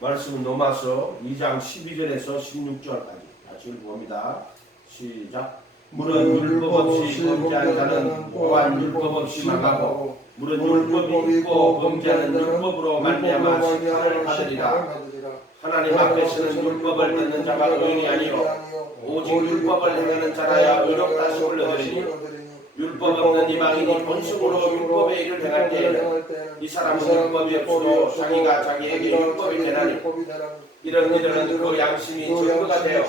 말씀은 로마서 2장 12절에서 16절까지 같이 읽어봅니다. 시작. 물은 율법 없이 범죄한 자는 또한 율법 없이 망하고 물은 율법이 있고 범죄하는 율법으로 말미암아 심판을 받으리라. 하나님 앞에서는 율법을 듣는 자가 의인이 아니요 오직 율법을 행하는 자라야 의롭다 하심을 얻으리니 율법 없는 이방인이 본식으로 율법의 일을 행할 때에는 이 사람은 율법이 없어도 자기가 자기에게 율법이 되나니 이런 이들은 그 양심이 증거가 되어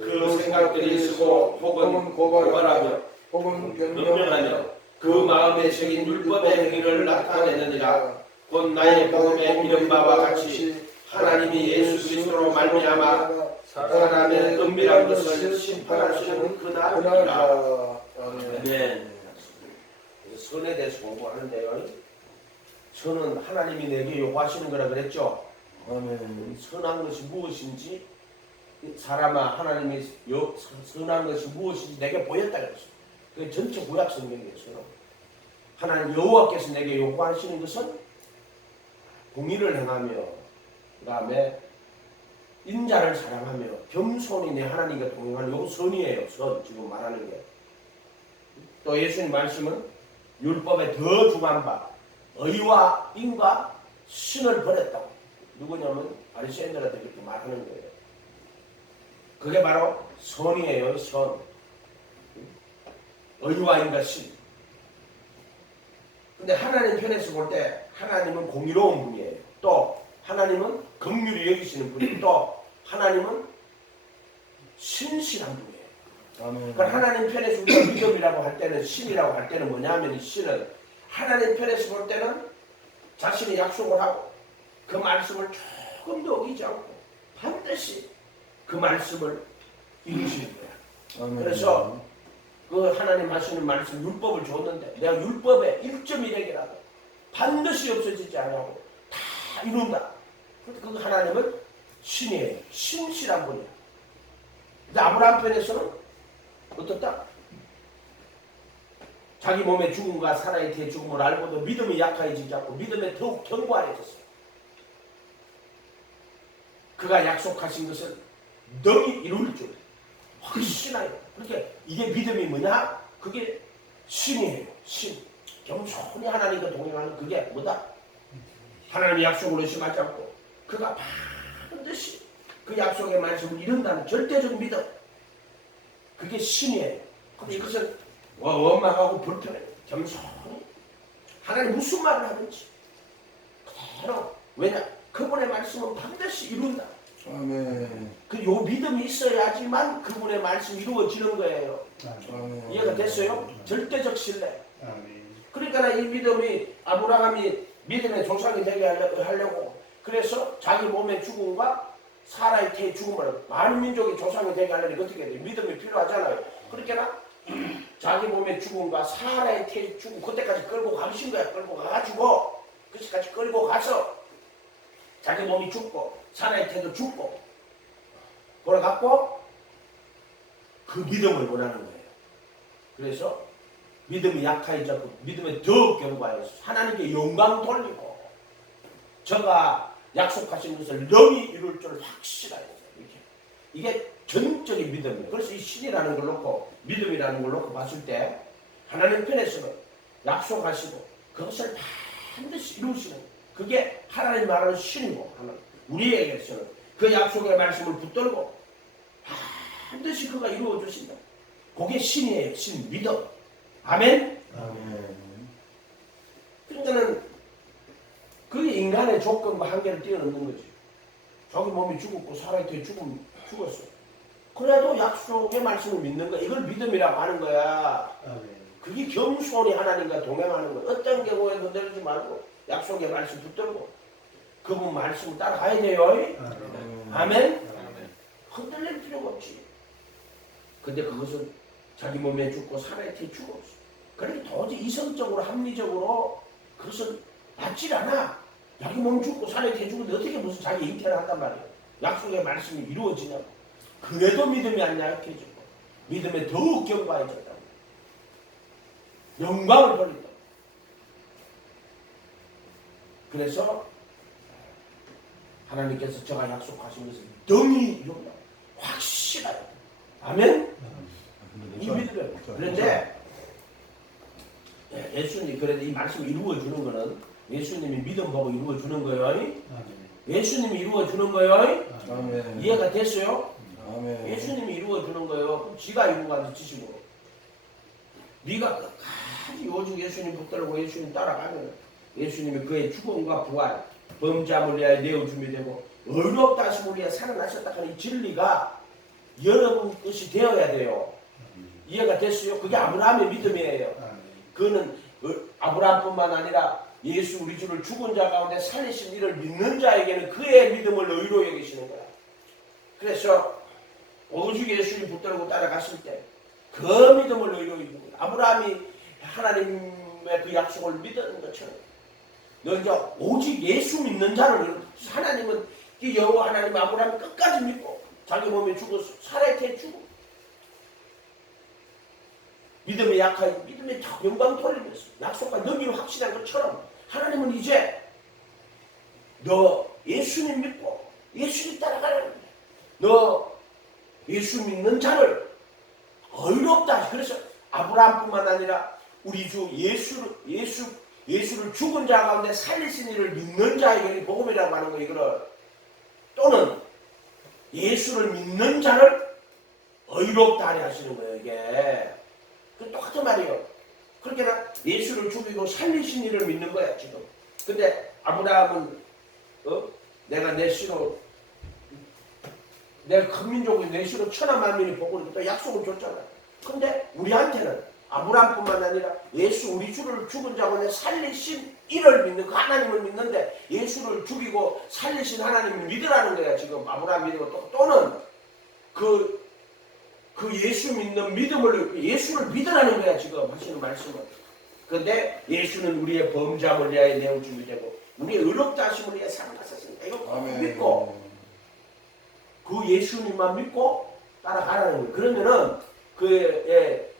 그 생각들이 쓰고 혹은 고발하며 변명하며 그 마음에 새긴 율법의 행위를 나타내느니라. 곧 나의 복음에 이른 바와 같이 하나님이 예수 그리스도로 말미암아 사람의 은밀한 것을 심판하시는 그날이라. 아멘. 선에 대해서 공부하는데요. 선은 하나님이 내게 요구하시는 거라 그랬죠. 아멘. 선한 것이 무엇인지 사람아 하나님이 선한 것이 무엇인지 내게 보였다 그랬어요. 그게 전체 구약 성경이에요. 하나님 여호와께서 내게 요구하시는 것은 공의를 행하며 그 다음에 인자를 사랑하며 겸손히 내 하나님과 동행하는 요 선이에요. 선 지금 말하는 게. 또 예수님 말씀은 율법에 더 중한 바 의와 인과 신을 버렸다고. 누구냐면 바리새인들한테 그렇게 말하는 거예요. 그게 바로 선이에요. 선. 의와 인과 신. 근데 하나님 편에서 볼 때 하나님은 공의로운 분이에요. 또 하나님은 긍휼히 여기시는 분이에요. 또 하나님은 신실한 분이에요. 그러니까 하나님 편에서 우리가 믿음이라고 할 때는 신이라고 할 때는 뭐냐면 이 신은 하나님 편에서 볼 때는 자신이 약속을 하고 그 말씀을 조금도 어기지 않고 반드시 그 말씀을 이루시는 거야. 그래서 그 하나님 하시는 말씀 율법을 줬는데 내가 율법에 1.1핵이라도 반드시 없어지지 않고 다 이룬다. 그 하나님은 신이에요. 신실한 분이야. 근데 아브라함 편에서는 어떻다? 자기 몸의 죽음과 사라의 뒤의 죽음을 알고도 믿음이 약해지지 않고 믿음에 더욱 견고해졌어요. 그가 약속하신 것을 능히 이룰 줄 확신하여. 그렇게 이게 믿음이 뭐냐? 그게 신이에요. 신. 겸손히 하나님과 동행하는 그게 뭐다? 하나님의 약속을 의심하지 않고 그가 반드시 그 약속의 말씀을 이룬다는 절대적 믿음. 그게 신이에요. 그럼 이것은 원망하고 불편해. 겸손히 하나님 무슨 말을 하든지 그대로. 왜냐? 그분의 말씀은 반드시 이룬다. 아멘. 요 믿음이 있어야지만 그분의 말씀이 이루어지는 거예요. 아멘. 이해가 됐어요? 절대적 신뢰. 아멘. 그러니까 이 믿음이 아브라함이 믿음의 조상이 되게 하려고 그래서 자기 몸의 죽음과 사라의 태의 죽음을 많은 민족의 조상이 되게 하려면 어떻게 해야 돼요? 믿음이 필요하잖아요. 그러니까 자기 몸의 죽음과 사라의 태의 죽음 그때까지 끌고 가신 거야. 끌고 가가지고 그때까지 끌고 가서 자기 몸이 죽고 사라의 태도 죽고 돌아갔고 그 믿음을 원하는 거예요. 그래서 믿음이 약해졌고 믿음에 더 견고해서 하나님께 영광 돌리고 저가 약속하신 것을 능히 이룰 줄 확실하게. 이게 전적인 믿음이에요. 그래서 이 신이라는 걸 놓고 믿음이라는 걸 놓고 봤을 때 하나님 편에서는 약속하시고 그것을 반드시 이루시는 그게 하나님 말하는 신이고 우리에게서는 그 약속의 말씀을 붙들고 반드시 그가 이루어 주신다. 그게 신이에요. 신 믿음. 아멘. 아멘. 그러니까는 그게 인간의 조건과 한계를 뛰어넘는 거지. 자기 몸이 죽었고 사라의 뒤에 죽었어. 그래도 약속의 말씀을 믿는 거야. 이걸 믿음이라고 하는 거야. 그게 겸손히 하나님과 동행하는 거야. 어떤 경우에 흔들리지 말고 약속의 말씀 붙들고 그분 말씀을 따라가야 돼요. 아멘. 흔들릴 필요가 없지. 근데 그것은 자기 몸에 죽고 사라의 뒤에 죽었어. 그러니까 도저히 이성적으로 합리적으로 그것은 맞질 않아. 자기 몸 죽고 사라의 뒤에 죽는데 어떻게 무슨 자기 잉태를 한단 말이야. 약속의 말씀이 이루어지냐고. 그래도 믿음이 안 약해지고 믿음에 더욱 견고해졌다. 영광을 돌린다. 그래서 하나님께서 저가 약속하신 것을 능히 이룬다. 확실하다. 아멘? 이 믿음을. 그런데 예수님 그래도 이 말씀을 이루어주는 거는 예수님이 믿음 보고 이루어주는 거예요. 예수님이 이루어주는 거예요. 아멘. 이해가 됐어요? 아멘. 예수님이 이루어주는 거예요. 그럼 지가 이루어가는 지식으로. 네가 끝까지 오직 예수님 붙들고 예수님 따라가면 예수님이 그의 죽음과 부활, 범죄함을 위하여 내어 준비되고 의롭다 하심을 위하여 살아나셨다 하는 이 진리가 여러분 것이 되어야 돼요. 이해가 됐어요? 그게 아브라함의 믿음이에요. 그는 아브라함뿐만 아니라 예수 우리 주를 죽은 자 가운데 살리신 이를 믿는 자에게는 그의 믿음을 의로 여기시는 거야. 그래서 오직 예수님 붙들고 따라갔을 때 그 믿음을 의로 여기는 거야. 아브라함이 하나님의 그 약속을 믿는 것처럼 너 이제 오직 예수 믿는 자를 하나님은 이 여호와 하나님 아브라함이 끝까지 믿고 자기 몸에 죽어서 살아있게 죽고 믿음에 약하고 믿음에 영광 돌리면서 약속과 너기로 확신한 것처럼 하나님은 이제 너 예수님 믿고 예수님 따라가라는 거야. 너 예수 믿는 자를 의롭다. 그래서 아브라함뿐만 아니라 우리 주 예수를 죽은 자 가운데 살리신 이를 믿는 자에게 복음이라고 하는 거 이거를 또는 예수를 믿는 자를 의롭다 하려 하시는 거예요. 이게 그 똑같은 말이에요. 그렇게 예수를 죽이고 살리신 이를 믿는 거야 지금. 근데 아브라함은 내가 내 씨로 내 큰 민족이 내 씨로 천하 만민이 복을 또 약속을 줬잖아. 근데 우리한테는 아브라함뿐만 아니라 예수 우리 주를 죽은 자 가운데 살리신 이를 믿는 그 하나님을 믿는데 예수를 죽이고 살리신 하나님을 믿으라는 거야 지금. 아브라함 믿고 또는 그 예수 믿는 믿음을 예수를 믿으라는 거야 지금 하시는 말씀은. 그런데 예수는 우리의 범죄함을 위하여 내어 준비되고 우리의 의롭다 하심을 위하여 살아나셨으니까 이거 믿고 그 예수님만 믿고 따라가라는 거예요. 그러면은 그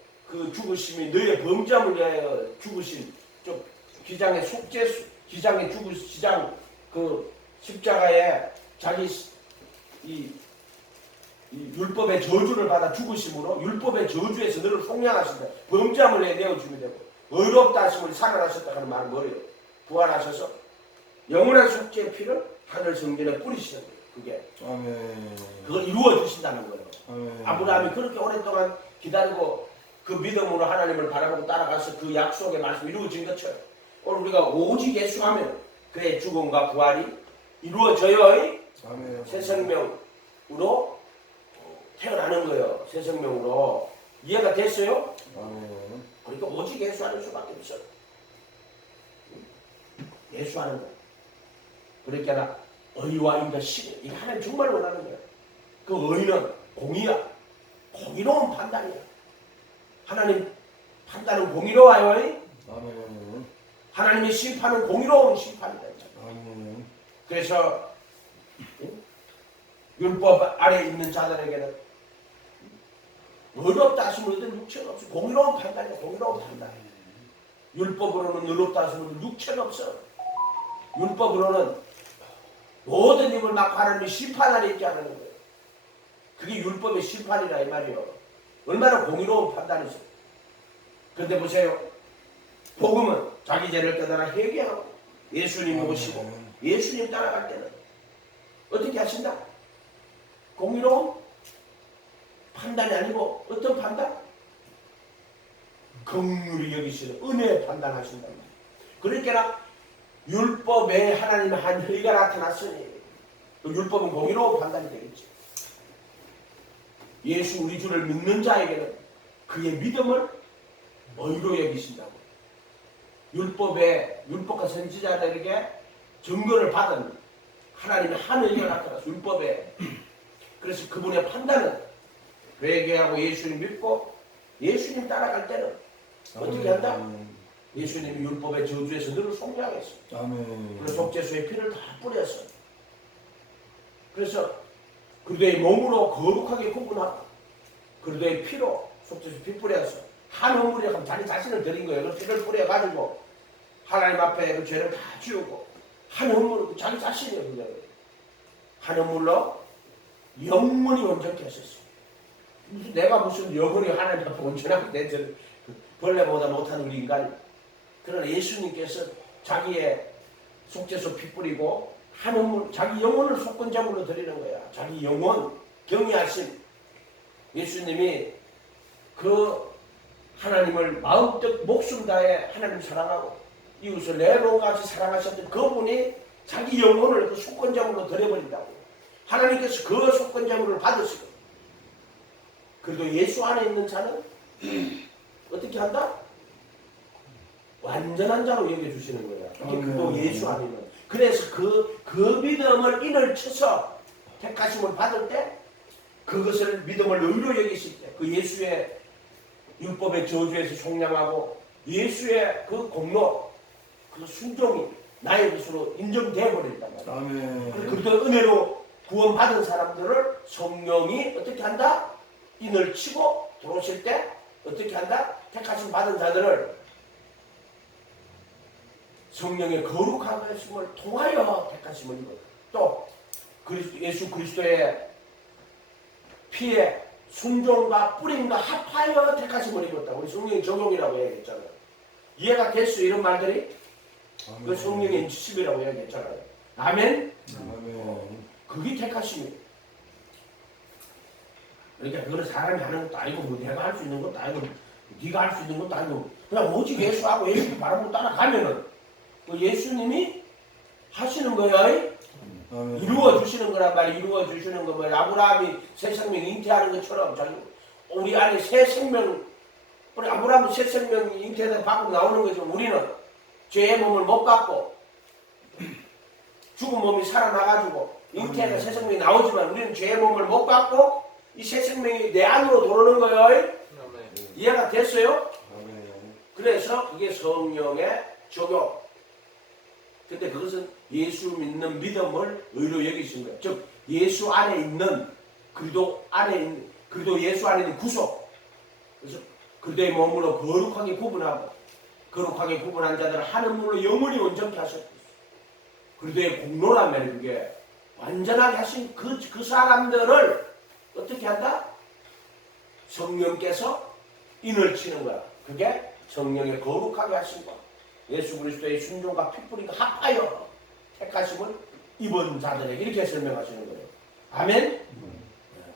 죽으심이 너의 범죄함을 위하여 죽으신 좀 기장의 속죄 기장의 기장 그 십자가에 자기 이 율법의 저주를 받아 죽으심으로 율법의 저주에서 너를 속량하신다. 범죄함을 내어주면 되고 의롭다 하심을 살아나셨다 하는 말은 뭐예요? 부활하셔서 영원한 속죄의 피를 하늘 성전에 뿌리시는 거예요. 그게 아멘. 그걸 이루어 주신다는 거예요. 아멘. 아브라함이 그렇게 오랫동안 기다리고 그 믿음으로 하나님을 바라보고 따라가서 그 약속의 말씀이 이루어진 것처럼 오늘 우리가 오직 예수하면 그의 죽음과 부활이 이루어져요. 아멘. 새 생명으로 태어나는 거예요. 새 생명으로. 이해가 됐어요? 아멘. 그러니까 오직 예수하는 수밖에 없어요. 예수하는 거예요. 그러니까 의와 인과 신 이게 하나님 정말 원하는 거예요. 그 의는 공의야. 공의로운 판단이야. 하나님 판단은 공의로워요. 아멘. 하나님의 심판은 공의로운 심판이다. 아멘. 그래서 율법 아래에 있는 자들에게는 의롭다 하심을 얻은 육체가 없어. 공의로운 판단이야. 공의로운 판단. 율법으로는 의롭다 하심을 육체가 없어. 율법으로는 모든 힘을 막고 하나님이 심판 아래 있게 하는 거예요. 그게 율법의 심판이라 이 말이에요. 얼마나 공의로운 판단이죠. 그런데 보세요. 복음은 자기 죄를 깨달아 회개하고 예수님 모시고 예수님 따라갈 때는 어떻게 하신다? 공의로운 판단이 아니고 어떤 판단? 긍휼히 여기시는 은혜의 판단하신단 말이에요. 그러니까 율법에 하나님의 한 의가 나타났으니 율법은 공의로운 판단이 되겠지. 예수 우리 주를 믿는 자에게는 그의 믿음을 의로 여기신다고. 율법과 선지자들에게 증거를 받은 하나님의 한 의가 나타났어. 율법에. 그래서 그분의 판단은 회개하고 예수님 믿고 예수님 따라갈 때는 어떻게 한다? 예수님이 율법의 저주에서 너를 속량했어. 그래서 속죄수의 피를 다 뿌렸어. 그래서 그리스도의 몸으로 거룩하게 구분하고 그리스도의 피로 속죄수 피 뿌려서 한 허물에 자기 자신을 드린 거예요. 그 피를 뿌려가지고 하나님 앞에 그 죄를 다 지우고 한 허물은 자기 자신이에요. 그게. 하는 물로 영원히 온전케 하셨어요. 내가 무슨 영원히 하나님 앞에 온전하게 된 벌레보다 못한 우리 인간. 그러나 예수님께서 자기의 속죄소 피 뿌리고 하는 물, 자기 영혼을 속건제물로 드리는 거야. 자기 영혼, 경외하심. 예수님이 그 하나님을 마음껏 목숨 다해 하나님 사랑하고 이웃을 내 몸같이 사랑하셨던 그분이 자기 영혼을 그 속건제물로 드려버린다고. 하나님께서 그 속건제물을 받으시고, 그래도 예수 안에 있는 자는 어떻게 한다? 완전한 자로 여겨주시는 거야. 그도 예수 안에 있는. 그래서 그 믿음을 인을 쳐서 택하심을 받을 때, 그것을 믿음을 의로 여기실 때, 그 예수의 율법의 저주에서 속량하고 예수의 그 공로, 그 순종이 나의 것으로 인정되어 버린단 말이야. 아멘. 그리고 은혜로 구원받은 사람들을 성령이 어떻게 한다? 인을 치고 들어오실 때 어떻게 한다? 택하심 받은 자들을 성령의 거룩한 하심을 통하여 택하심을 입어. 또 예수 그리스도의 피에 순종과 뿌림과 합하여 택하심을 입었다. 우리 성령의 적용이라고 얘기했잖아요. 이해가 됐어요? 이런 말들이? 아멘. 그 성령의 인치심이라고 얘기했잖아요. 아멘? 아멘. 그게 택하심이에요. 그러니까 그거는 사람이 하는 것도 아니고, 뭐 내가 할 수 있는 것도 아니고, 네가 할 수 있는 것도 아니고, 그냥 오직 예수하고 예수 바람으로 따라가면은 그 예수님이 하시는 거야. 아멘. 이루어 주시는 거란 말이야. 이루어 주시는 거 뭐야. 아브라함이 새 생명 잉태하는 것처럼 우리 안에 새 생명, 우리 아브라함은 새 생명 잉태해서 밖으로 나오는 거죠. 우리는 죄의 몸을 못 갖고 죽은 몸이 살아나가지고 잉태해서 새 생명이 나오지만 우리는 죄의 몸을 못 갖고 이 새 생명이 내 안으로 들어오는 거예요. 이해가 됐어요? 그래서 그게 성령의 적용. 근데 그것은 예수 믿는 믿음을 의로 여기신 거예요. 즉 예수 안에 있는 그리도 예수 안에 있는 구속. 그래서 그리도의 몸으로 거룩하게 구분하고 거룩하게 구분한 자들을 하는 물로 영원히 온전케 하셨고, 그리도의 공로란 말이에요. 그게 완전하게 하신 그 사람들을 어떻게 한다? 성령께서 인을 치는 거야. 그게 성령의 거룩하게 하신 거. 예수 그리스도의 순종과 핏뿌리가 합하여 택하심을 입은 자들에게 이렇게 설명하시는 거예요. 아멘?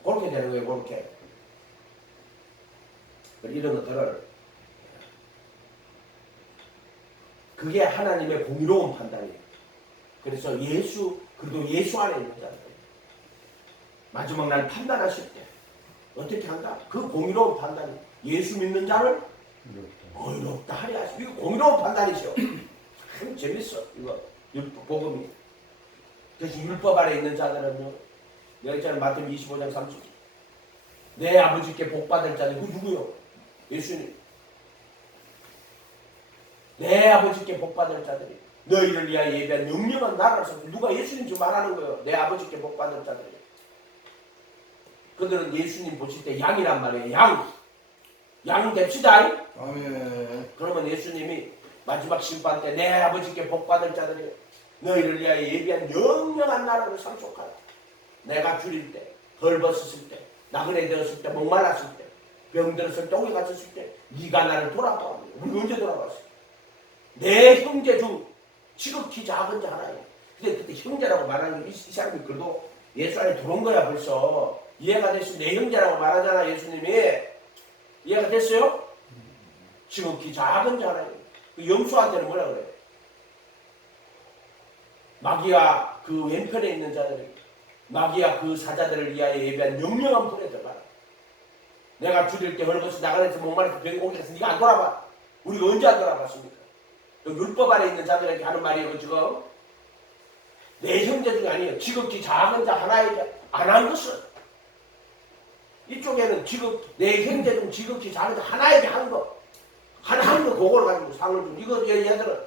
그렇게 되는 거예요. 그렇게. 이런 것들을, 그게 하나님의 공의로운 판단이에요. 그래서 그래도 예수 안에 있는 자들, 마지막 날 판단하실 때 어떻게 한다? 그 공의로운 판단이 예수 믿는 자를 어이롭다 하리 하시고, 이거 공의로운 판단이죠. 참 재밌어. 이거 율법 복음이. 그래서 율법 아래 있는 자들은요, 내가 있잖아요. 마태복음 25장 30. 내 아버지께 복 받을 자들, 그 누구요? 예수님. 내 아버지께 복 받을 자들이 너희를 위하여 예비한 영영한 나라를 세우고. 누가 예수님 지금 말하는 거예요. 내 아버지께 복 받을 자들이. 그들은 예수님 보실 때 양이란 말이에요. 양 됩시다. 아멘. 그러면 예수님이 마지막 심판 때 내 아버지께 복 받을 자들이 너희를 위하여 예비한 영영한 나라를 상속하라. 내가 줄일 때, 벌벗었을 때, 나그네 되었을 때, 목말랐을 때, 병들었을 때, 옥에 갇혔을 때 네가 나를 돌아봐. 우리 언제 돌아봤어? 내 형제 중 지극히 작은 자 하나예요. 근데 그때 형제라고 말하는 이 사람이 그래도 예수 안에 들어온 거야. 벌써 이해가 됐어. 내 형제라고 말하잖아. 예수님이. 이해가 됐어요? 지극히 작은 자 하나예요. 그 염소한테는 뭐라 그래요? 마귀와 그 왼편에 있는 자들에게, 마귀와 그 사자들을 위하여 예비한 영영한 불에 들어가라. 내가 죽일 때 헐벗이 나가면서 목마르서 병이 오게 해서 네가 안 돌아봐. 우리가 언제 안 돌아봤습니까? 율법 아래 있는 자들에게 하는 말이에요. 지금 내 형제 중에 아니에요. 지극히 작은 자 하나에게 안 한 것은, 이쪽에는 지금 내 형제 중 지극히 작은 자 하나에게 한 거, 한 거 그걸 가지고 상을 주고, 이거 얘들은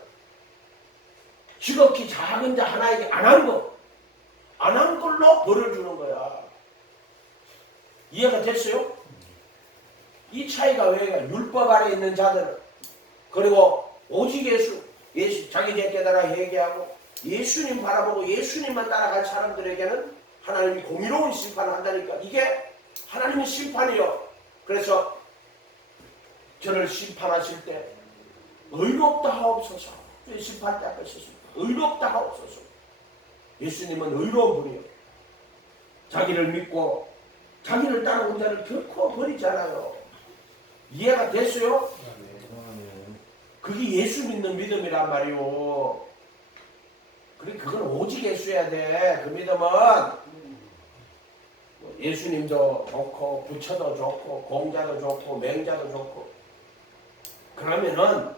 지극히 작은 자 하나에게 안 한 거, 안 한 걸로 벌을 주는 거야. 이해가 됐어요? 이 차이가 왜요? 율법 아래 있는 자들은, 그리고 오직 예수 자기 죄 깨달아 회개하고 예수님 바라보고 예수님만 따라갈 사람들에게는 하나님이 공의로운 심판을 한다니까. 이게 하나님의 심판이요. 그래서 저를 심판하실 때 의롭다 하옵소서. 심판 때 앞에 있었습니다. 의롭다 하옵소서. 예수님은 의로운 분이요. 자기를 믿고 자기를 따라온 자를 결코 버리지 않아요. 이해가 됐어요? 아멘. 그게 예수 믿는 믿음이란 말이요. 그래, 그건 오직 예수여야 돼. 그 믿음은 예수님도 좋고 부처도 좋고 공자도 좋고 맹자도 좋고. 그러면은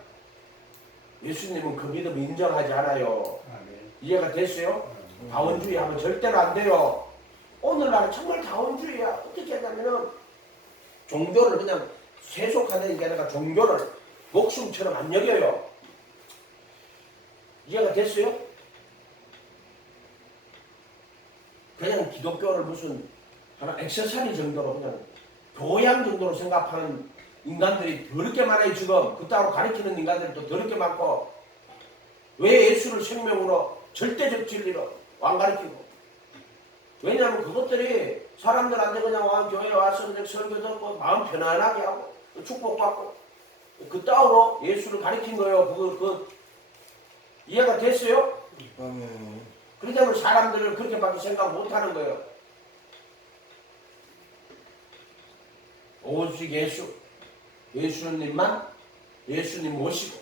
예수님은 그 믿음 인정하지 않아요. 이해가 됐어요? 다원주의 하면 절대로 안 돼요. 오늘날은 정말 다원주의야. 어떻게 하냐면은 종교를 그냥 세속화되는 게 아니라 종교를 목숨처럼 안 여겨요. 이해가 됐어요? 그냥 기독교를 무슨 하나 액세서리 정도로 그냥 교양 정도로 생각하는 인간들이 더럽게 많아요. 지금 그따로 가르치는 인간들이 또 더럽게 많고. 왜 예수를 생명으로 절대적 진리로 안 가르치고? 왜냐하면 그것들이 사람들한테 그냥 교회에 와서 설교 듣고 마음 편안하게 하고 축복받고 그따위로 예수를 가르친 거예요. 이해가 됐어요? 아멘. 그렇기 때문에 사람들을 그렇게밖에 생각 못하는 거예요. 오직 예수님만 예수님 모시고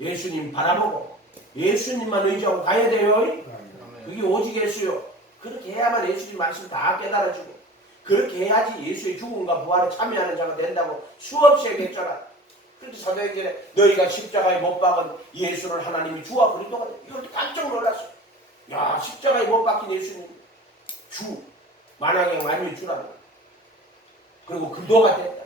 예수님 바라보고 예수님만 의지하고 가야 돼요. 그게 오직 예수요. 그렇게 해야만 예수님 말씀 다 깨달아지고 그렇게 해야지 예수의 죽음과 부활에 참여하는 자가 된다고 수없이 얘기했잖아. 그렇게 사도행전에 너희가 십자가에 못 박은 예수를 하나님이 주와 그리스도가 이걸 깜짝 놀랐어. 야, 십자가에 못 박힌 예수님 주 만왕의 만유의 주라고. 그리고 그리스도가 됐다.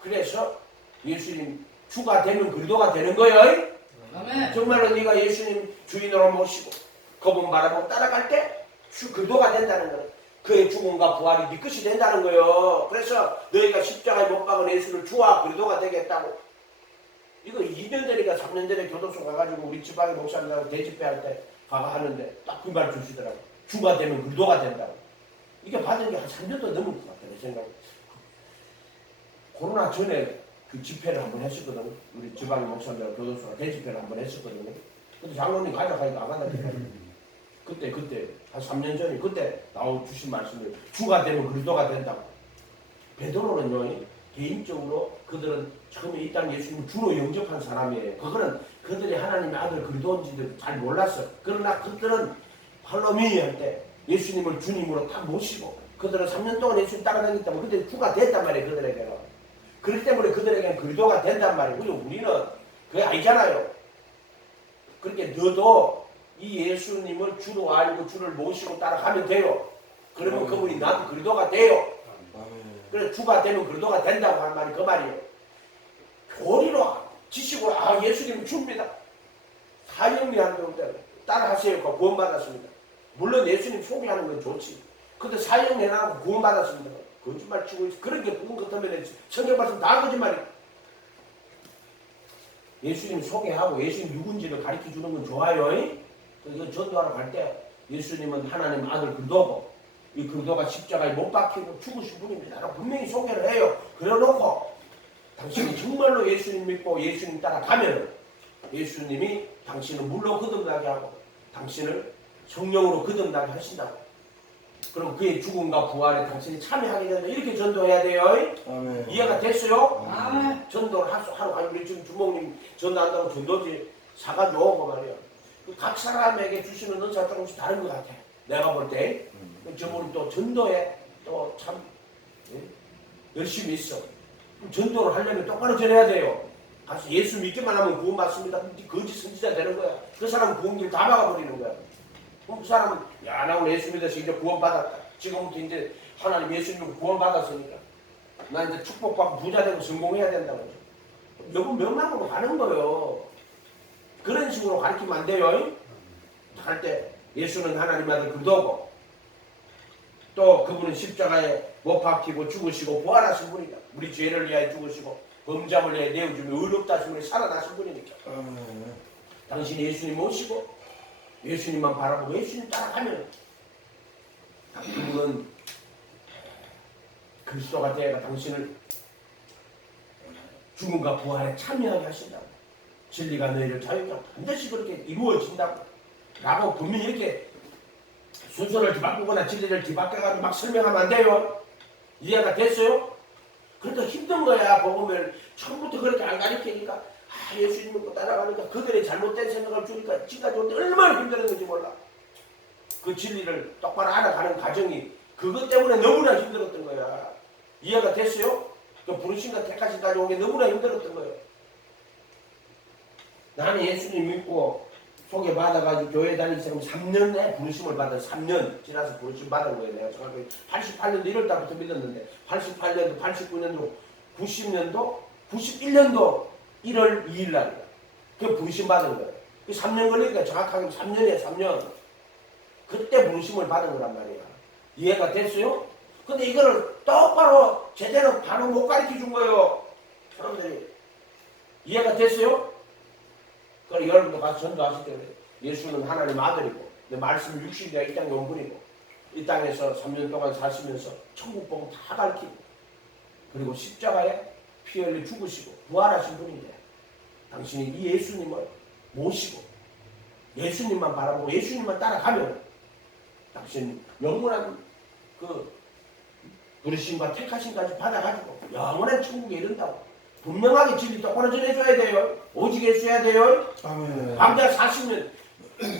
그래서 예수님 주가 되면 그리스도가 되는 거예요. 아멘. 정말로 네가 예수님 주인으로 모시고 그분 바라보고 따라갈 때 그리스도가 된다는 거예요. 그의 죽음과 부활이 네 것이 된다는 거예요. 그래서 너희가 십자가에 못 박은 예수를 주와 그리스도가 되겠다고. 이거 2년 전이니까 3년 전에 교도소 가가지고 우리 지방의 목사님하고 대집회할 때 가가 하는데 딱 그 말 주시더라고. 주가 되면 그리스도가 된다고. 이게 받은 게 한 3년도 넘을 것 같아 내 생각에. 코로나 전에 그 집회를 한번 했었거든. 우리 지방의 목사님하고 교도소가 대집회를 한번 했었거든요. 근데 장로님 가져가니까 안 간다니까. 그때 한 3년 전에 그때 나와주신 말씀을 주가 되면 그리스도가 된다고. 베드로는요 개인적으로 그들은 처음에 이 땅 예수님을 주로 영접한 사람이에요. 그거는 그들이 하나님의 아들 그리스도인지도 잘 몰랐어. 그러나 그들은 팔로미 할 때 예수님을 주님으로 딱 모시고 그들은 3년 동안 예수님 따라다녔기 때문에 그때 주가 됐단 말이에요. 그들에게는. 그렇기 때문에 그들에게는 그리스도가 된단 말이에요. 우리는 그게 아니잖아요. 그렇게 너도 이 예수님을 주로 알고 주를 모시고 따라가면 돼요. 그러면 그분이 나도 그리스도가 돼요. 그래서 주가 되면 그리스도가 된다고 하는 말이 그 말이에요. 교리로 지식으로 예수님 줍니다. 사형리하는 분들 따라하세요. 구원받았습니다. 물론 예수님 소개하는 건 좋지. 근데 사형리하고 구원받았습니다. 거짓말 치고 있어. 그런 게 그건 같으면 성경 말씀 다 거짓말이에요. 예수님 소개하고 예수님 누군지를 가르쳐 주는 건 좋아요. 이거 전도하러 갈 때 예수님은 하나님 아들 그리스도고 이 그리스도가 십자가에 못 박히고 죽으신 분입니다. 분명히 소개를 해요. 그래놓고 당신이 정말로 예수님 믿고 예수님 따라가면 예수님이 당신을 물로 거듭나게 하고 당신을 성령으로 거듭나게 하신다고. 그럼 그의 죽음과 부활에 당신이 참여하게 되면 이렇게 전도해야 돼요. 아멘. 이해가 됐어요? 아멘. 전도를 하루 우리 지금 주목님 전도한다고 전도지 사가지고 오고 말이야. 각 사람에게 주시는 은사가 조금씩 다른 것 같아. 내가 볼 때. 저분이 또 전도에 또 참 열심히 있어. 전도를 하려면 똑바로 전해야 돼요. 가서 예수 믿기만 하면 구원받습니다. 거짓 선지자 되는 거야. 그 사람은 구원길 다 막아버리는 거야. 그럼 그 사람은 나 오늘 예수 믿어서 이제 구원받았다. 지금부터 이제 하나님 예수 믿고 구원받았으니까 나 이제 축복받고 부자 되고 성공해야 된다고. 여분 명망으로 가는 거예요. 그런 식으로 가르치면 안 돼요. 할 때 예수는 하나님 아들 그리스도고 또 그분은 십자가에 못 박히고 죽으시고 부활하신 분이다. 우리 죄를 위하여 죽으시고 범죄함을 위하여 내어주며 의롭다 하신 분이 살아나신 분이니까. 당신이 예수님 모시고 예수님만 바라보고 예수님 따라가면 그분은 그리스도가 되어가 당신을 죽음과 부활에 참여하게 하신다고. 진리가 너희를 자유케 하고 반드시 그렇게 이루어진다고 라고 분명히 이렇게 순서를 뒤바꾸거나 진리를 뒤바꿔가지고 막 설명하면 안 돼요. 이해가 됐어요? 그러니까 힘든 거야. 복음을 처음부터 그렇게 안 가르치니까 예수님 믿고 따라가니까 그들의 잘못된 생각을 주니까 지금까지 올 때 얼마나 힘들었는지 몰라. 그 진리를 똑바로 알아가는 과정이 그것 때문에 너무나 힘들었던 거야. 이해가 됐어요? 그 부르심과 택하신까지 오게 너무나 힘들었던 거예요. 나는 예수님 믿고 소개받아가지고 교회 다니기 시작하면 3년에 부르심을 받은 3년 지나서 부르심 받은 거예요. 내가 정확히 88년도 1월달부터 믿었는데 88년도, 89년도, 90년도, 91년도 1월 2일 날이야. 그 부르심 받은 거예요. 그 3년 걸리니까 정확하게 3년이에요. 3년. 그때 부르심을 받은 거란 말이야. 이해가 됐어요? 근데 이거를 똑바로 제대로 바로 못 가르쳐 준 거예요. 사람들이. 이해가 됐어요? 그럼 여러분도 가서 전도하실 때 예수는 하나님 아들이고 내 말씀 60이야 이 땅에 온 분이고 이 땅에서 3년 동안 사시면서 천국 복음 다 가르치고 그리고 십자가에 피 흘려 죽으시고 부활하신 분인데 당신이 이 예수님을 모시고 예수님만 바라보고 예수님만 따라가면 당신 영원한 그 부르심과 택하심까지 받아가지고 영원한 천국에 이른다고 분명하게 진리 똑바로 전해줘야 돼요. 오직 예수 해야 돼요. 아멘. 광야 40년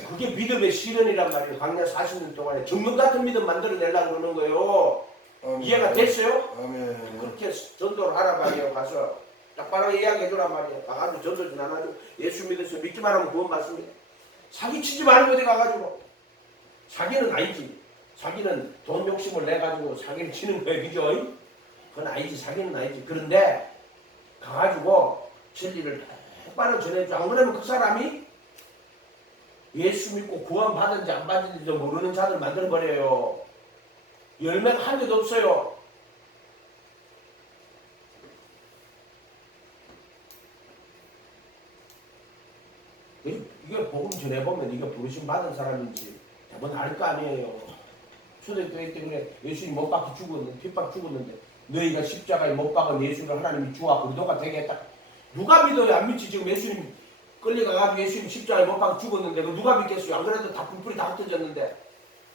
그게 믿음의 실현이란 말이에요. 광야 40년 동안에 정문 같은 믿음 만들어내려고 그러는 거예요. 아멘. 이해가 됐어요? 아멘. 그렇게 전도를 하란 말이에요. 가서 똑바로 이야기해주란 말이에요. 가가지고 전도 좀 안 하죠. 예수 믿어서 믿기만 하면 구원 받습니다. 사기치지 말고 어디 가가지고 사기는 아니지. 사기는 돈 욕심을 내가지고 사기를 치는 거예요. 그죠? 그건 아니지. 사기는 아니지. 그런데 가가지고 진리를 똑바로 전해줘. 안 그러면 그 사람이 예수 믿고 구원 받은지 안 받은지도 모르는 자들 만들어버려요. 열매가 한 개도 없어요. 이게 복음 전해보면 이거 부르심 받은 사람인지 대부분 알 거 아니에요. 초대교회 때문에 예수님 못 박혀 죽었는데 핍박 죽었는데 너희가 십자가에 못 박은 예수를 하나님이 주와 의도가 되겠다. 누가 믿어요? 안 믿지. 지금 예수님 끌려가가지고 예수님 십자가에 못 박혀 죽었는데 누가 믿겠어요? 안 그래도 다 불불이 다 흩어졌는데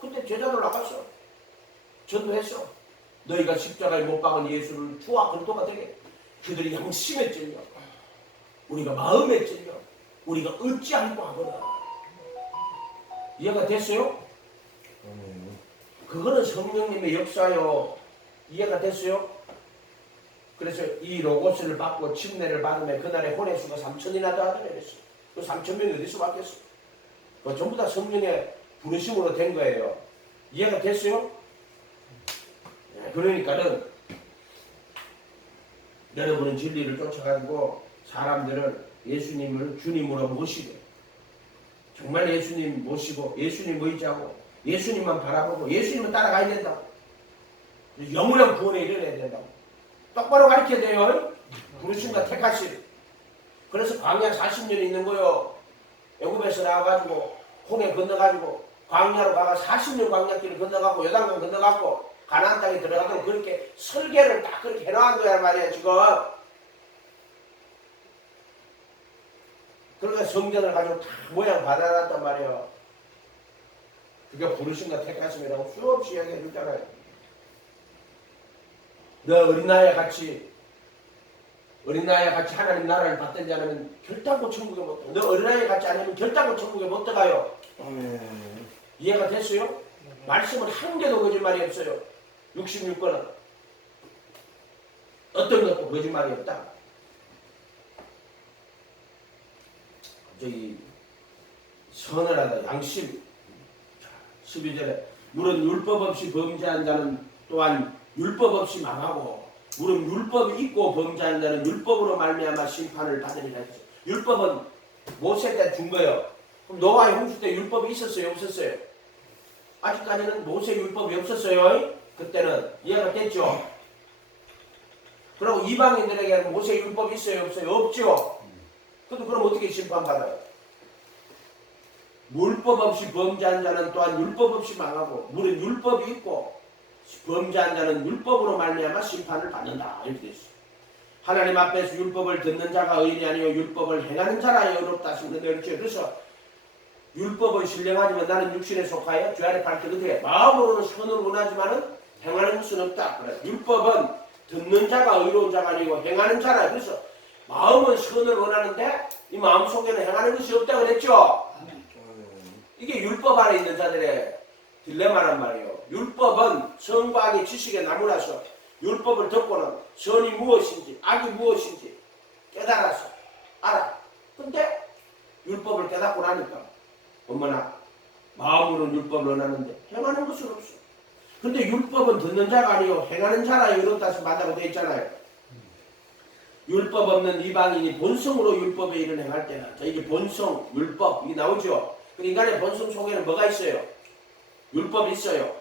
근데 제자들 나갔어. 전도했어. 너희가 십자가에 못 박은 예수를 주와 의도가 되게. 그들이 양심에 찔려 우리가 마음에 찔려 우리가 어찌 않고 하거나. 이해가 됐어요? 아멘. 그거는 성령님의 역사요. 이해가 됐어요? 그래서 이 로고스를 받고 침례를 받으면 그날의 혼외수가 3,000이나 더 하더래 그랬어. 그 3,000명이 어디서 받겠어? 그 전부 다 성령의 부르심으로 된 거예요. 이해가 됐어요? 그러니까는 여러분은 진리를 쫓아가지고 사람들을 예수님을 주님으로 모시고 정말 예수님 모시고 예수님 의지하고 예수님만 바라보고 예수님만 따라가야 된다고. 영원한 구원에 이르러야 된다고. 똑바로 가르쳐야 돼요. 부르심과 택하심. 그래서 광야 40년이 있는 거요. 애굽에서 나와가지고 홍해 건너가지고 광야로 가가 40년 광야길을 건너가고 요단강 건너가고 가나안 땅에 들어가도 그렇게 설계를 딱 그렇게 해놓은 거야 말이야 지금. 그러니까 성전을 가지고 다 모양 받아놨단 말이에요. 그게 부르심과 택하심이라고 수없이 이야기해 주잖아요. 너 어린 나이에 같이 하나님 나라를 받든지 않으면 결단코 천국에 못 들어가요. 너 어린 나이에 같이 안 하면 결단코 천국에 못 들어가요. 아멘. 이해가 됐어요? 말씀은 한 개도 거짓말이 없어요. 66권은 어떤 것도 거짓말이 없다. 저기 선언하다 양심 12절에 물은 율법 없이 범죄한 자는 또한 율법 없이 망하고 물은 율법이 있고 범죄한 자는 율법으로 말미암아 심판을 받으리라 했죠. 율법은 모세 때 준 거예요. 그럼 노아의 홍수 때 율법이 있었어요? 없었어요? 아직까지는 모세 율법이 없었어요. 그때는 이해가 됐죠? 그리고 이방인들에게는 모세 율법이 있어요? 없어요? 없죠? 그럼 어떻게 심판받아요? 물법 없이 범죄한 자는 또한 율법 없이 망하고 물은 율법이 있고 범죄한 자는 율법으로 말미암아 심판을 받는다 이렇게 되어 있어요. 하나님 앞에서 율법을 듣는 자가 의인이 아니요 율법을 행하는 자라 의롭다 하시는데 그렇죠. 그래서 율법을 신령하지만 나는 육신에 속하여 죄 아래 밟게 어떻게 마음으로는 선을 원하지만은 행하는 것은 없다. 그래. 율법은 듣는 자가 의로운 자가 아니고 행하는 자라. 그래서 마음은 선을 원하는데 이 마음 속에는 행하는 것이 없다 그랬죠. 아멘. 이게 율법 안에 있는 자들의 딜레마란 말이에요. 율법은 선과 악의 지식에 나무라서 율법을 듣고는 선이 무엇인지 악이 무엇인지 깨달아서 알아. 근데 율법을 깨닫고 나니까 어머나 마음으로는 율법을 원하는데 행하는 것은 없어. 근데 율법은 듣는 자가 아니요 행하는 자라 의롭다 하시 만다고 되어 있잖아요. 율법 없는 이방인이 본성으로 율법의 일을 행할 때는 자 이게 본성, 율법 이게 나오죠. 그 인간의 본성 속에는 뭐가 있어요? 율법이 있어요.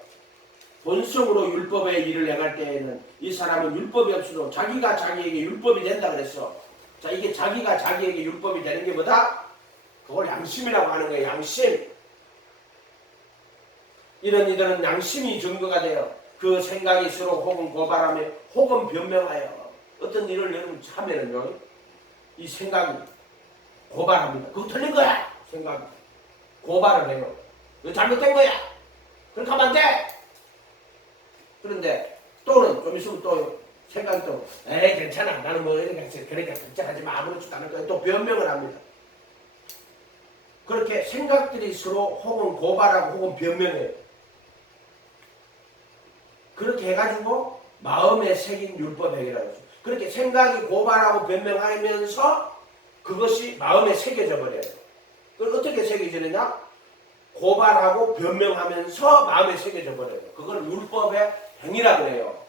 본성으로 율법의 일을 행할 때에는 이 사람은 율법이 없어도 자기가 자기에게 율법이 된다 그랬어. 자 이게 자기가 자기에게 율법이 되는 게 뭐다? 그걸 양심이라고 하는 거예요. 양심. 이런 이들은 양심이 증거가 돼요. 그 생각이 서로 혹은 고발하며 혹은 변명하여 어떤 일을 여러분 하면은요 이 생각이 고발합니다. 그거 틀린 거야. 생각이 고발을 해요. 이거 잘못된 거야. 그렇게 하면 안 돼. 그런데 또는 좀 있으면 또 생각이 또 에이 괜찮아 나는 뭐 그러니까 걱정하지 마 아무렇지도 않을 거야. 또 변명을 합니다. 그렇게 생각들이 서로 혹은 고발하고 혹은 변명해요. 그렇게 해가지고 마음에 새긴 율법행위라고 하죠. 그렇게 생각이 고발하고 변명하면서 그것이 마음에 새겨져 버려요. 그걸 어떻게 새겨지느냐? 고발하고 변명하면서 마음에 새겨져 버려요. 그걸 율법의 행위라고 해요.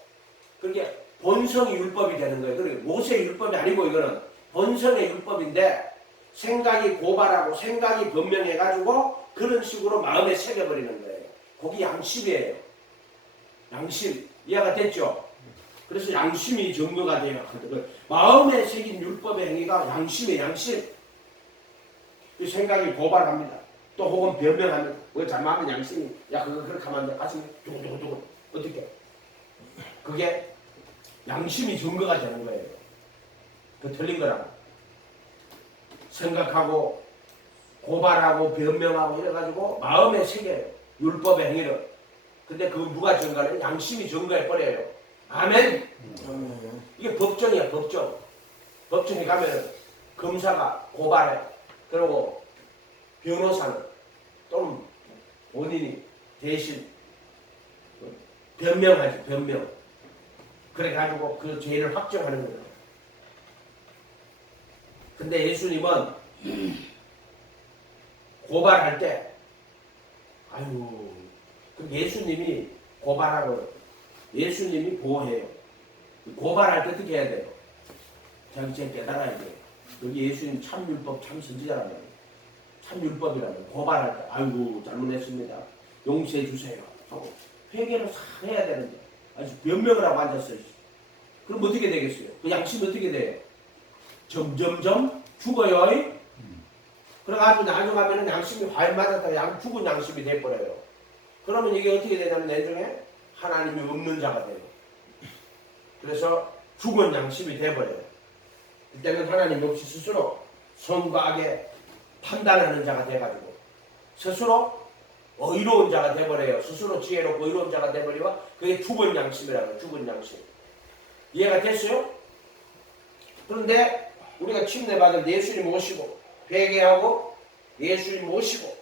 그게 본성이 율법이 되는 거예요. 그리고 모세의 율법이 아니고 이거는 본성의 율법인데 생각이 고발하고 생각이 변명해가지고 그런 식으로 마음에 새겨버리는 거예요. 그게 양심이에요. 양심. 이해가 됐죠? 그래서 양심이 증거가 돼요. 마음에 새긴 율법의 행위가 양심이에요. 양심. 그 생각이 고발합니다. 또 혹은 변명합니다. 왜 잘못하면 양심이 야 그거 그렇게 하면 안 돼. 가슴이 두근두근 어떻게? 그게 양심이 증거가 되는 거예요. 그 틀린 거라고. 생각하고 고발하고 변명하고 이래가지고 마음에 새겨요. 율법의 행위를. 근데 그거 누가 증거해요? 양심이 증거해 버려요. 아멘. 아멘. 이게 법정이야. 법정. 법정에 가면 검사가 고발해. 그리고 변호사는 또는 본인이 대신 변명하지. 변명. 그래가지고 그 죄를 확정하는 거예요. 근데 예수님은 고발할 때 아유 예수님이 고발하고 예수님이 보호해요. 고발할 때 어떻게 해야 돼요? 자기 죄 깨달아야 돼요. 여기 예수님 참율법 참 선지자라는 거예요. 참율법이라는 거예요. 고발할 때 아이고 잘못했습니다. 용서해 주세요. 하고 회개를 싹 해야 되는데 아주 변명을 하고 앉았어요. 그럼 어떻게 되겠어요? 그 양심이 어떻게 돼요? 점점점 죽어요. 그래가지고 나중에 가면은 양심이 화에 맞았다가 죽은 양심이 돼버려요. 그러면 이게 어떻게 되냐면 나중에 하나님이 없는 자가 돼요. 그래서 죽은 양심이 돼버려요. 그때는 하나님 없이 스스로 선과 악에 판단하는 자가 돼가지고 스스로 의로운 자가 돼버려요. 스스로 지혜롭고 의로운 자가 돼버리고 그게 죽은 양심이라고 해요. 죽은 양심. 이해가 됐어요? 그런데 우리가 침례받은 예수님 모시고 회개하고 예수님 모시고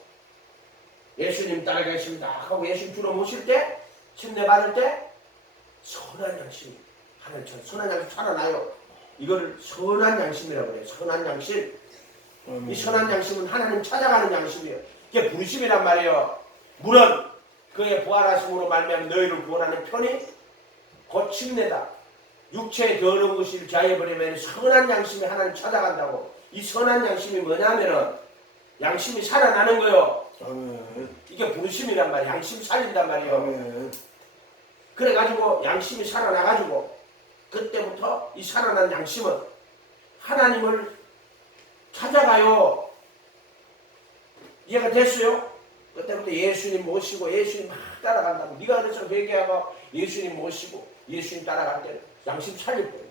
예수님 따라가십니다 하고 예수님 주로 모실 때 침례받을 때 선한 양심 하나님 선한 양심 살아나요. 이걸 선한 양심이라고 해요. 선한 양심. 이 선한 양심은 하나님 찾아가는 양심이에요. 이게 부르심이란 말이에요. 물은 그의 부활하심으로 말미암아 너희를 구원하는 편이 곧 침례다. 육체의 더러운 것을 자해버리면 선한 양심이 하나님 찾아간다고. 이 선한 양심이 뭐냐면은 양심이 살아나는 거예요. 아멘. 이게 부르심이란 말이에요. 양심 살린단 말이에요. 아멘. 그래가지고 양심이 살아나가지고 그때부터 이 살아난 양심은 하나님을 찾아가요. 이해가 됐어요? 그때부터 예수님 모시고 예수님 막 따라간다고. 네가 그래서 회개하고 예수님 모시고 예수님 따라갈 때 양심 살릴 거예요.